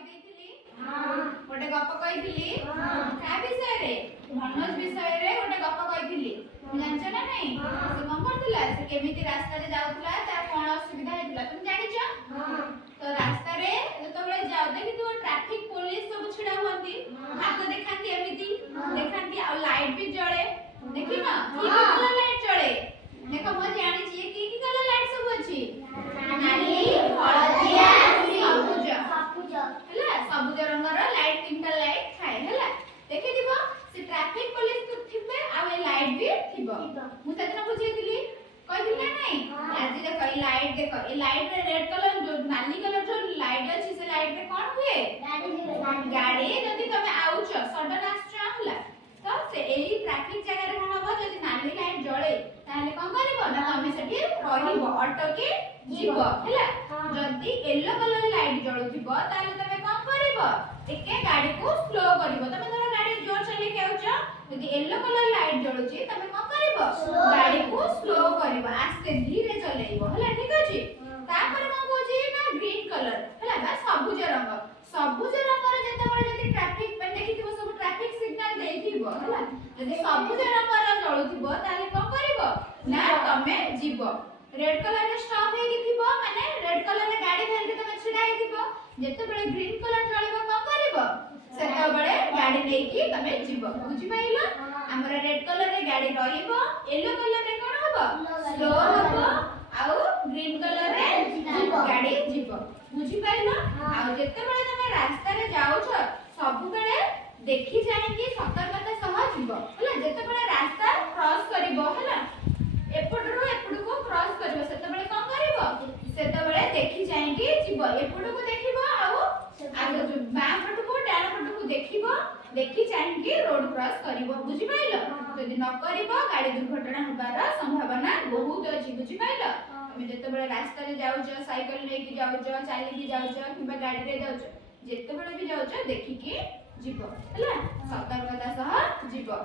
कहि देथिली गोटे गप कहिथिली का विषय रे धनुष विषय रे गोटे गप कहिथिली जानछ ना नहीं से कौन करथिला से केमिति रास्ता रे जाउथला तार कोन असुविधा हेतला तुम जानिछ तो रास्ता रे तो बळे जाउ देखि तू ट्रैफिक पुलिस सब छिडा होंती हाथ देखांती एमिति देखांती आ लाइट भी जळे देखि ना की कलर लाइट जळे देखो म जानि छी की कलर लाइट सब अछि नाली हळदिया सबुज हला सबुज रंगर लाइट तीनटा लाइट थाए हला देखि दिबो से ट्रैफिक पुलिस तो थिबे आ ए लाइट भी थिबो मु ततना बुझेतिली कहिदिला नहीं आज देखो ए लाइट रे रेड कलर जो नाली कलर जो लाइट अछि से लाइट रे कोन हुए गाड़ी जदी तमे आउछ सडन आछ हला तो से एही ट्रैफिक जगह रे कोन हो जदी नाली लाइट जळे ताले कोन करिवो ना तमे सेठी रहिबो ऑटो के जीवो हला जदी येलो कलर लाइट जळुथिबो ताले तमे कोन करिवो एके गाड़ी को स्लो करिवो तमे धर गाड़ी जोर चले के आउछ जदी येलो कलर लाइट जळुची तमे कोन करिवो गाड़ी को स्लो करिवो आस्ते धीरे चलेइबो हला ठीक अछि तापर कोन कोजी ना ग्रीन कलर हला बा सबुज रंग रे जते बळे जदी ट्रैफिक पे देखिथिबो सब ट्रैफिक सिग्नल देइथिबो हला जदी सबुज रंग रे जळुथिबो ताले कोन करिवो ना तमे जीवो रेड कलर रे स्टॉप हे थिबो माने रेड कलर रे गाड़ी धर के तमे छिडा हे थिबो जते बळे ग्रीन कलर जळिबो कोन करिवो सेते बळे गाड़ी लेकी तमे जीवो बुझि पाइलो हमर रेड कलर रे गाड़ी रहिबो येलो कलर रे कोन हबो स्लो हबो आउ ग्रीन कलर रे गाड़ी जीवो बुझि पाइलो आ जते बळे तमे रास्ता रे जाउछ सब बळे देखि जानि सतर्कता सह जीवो हला जते बळे रास्ता क्रॉस करिवो हला एपटरो एपटको क्रॉस करबो सेते बळे कोन करिवो सेते बळे देखि जानि जीवो एपटको देखिबो आउ आगे जो बाम पटको डान पटको देखिबो देखि जानि रोड क्रॉस करिवो बुझि पाइलो जदि न करिवो गाड़ी दुर्घटना होबार संभावना बहुत अछि बुझि पाइलो तमे जते बळे रास्ता रे जाउछ साइकिल लेके जाउछ चाली के जाउछ किबा गाड़ी रे जाउछ जते बळे भी जाउछ देखि के जीवो हला सतर्कता सह जीवो।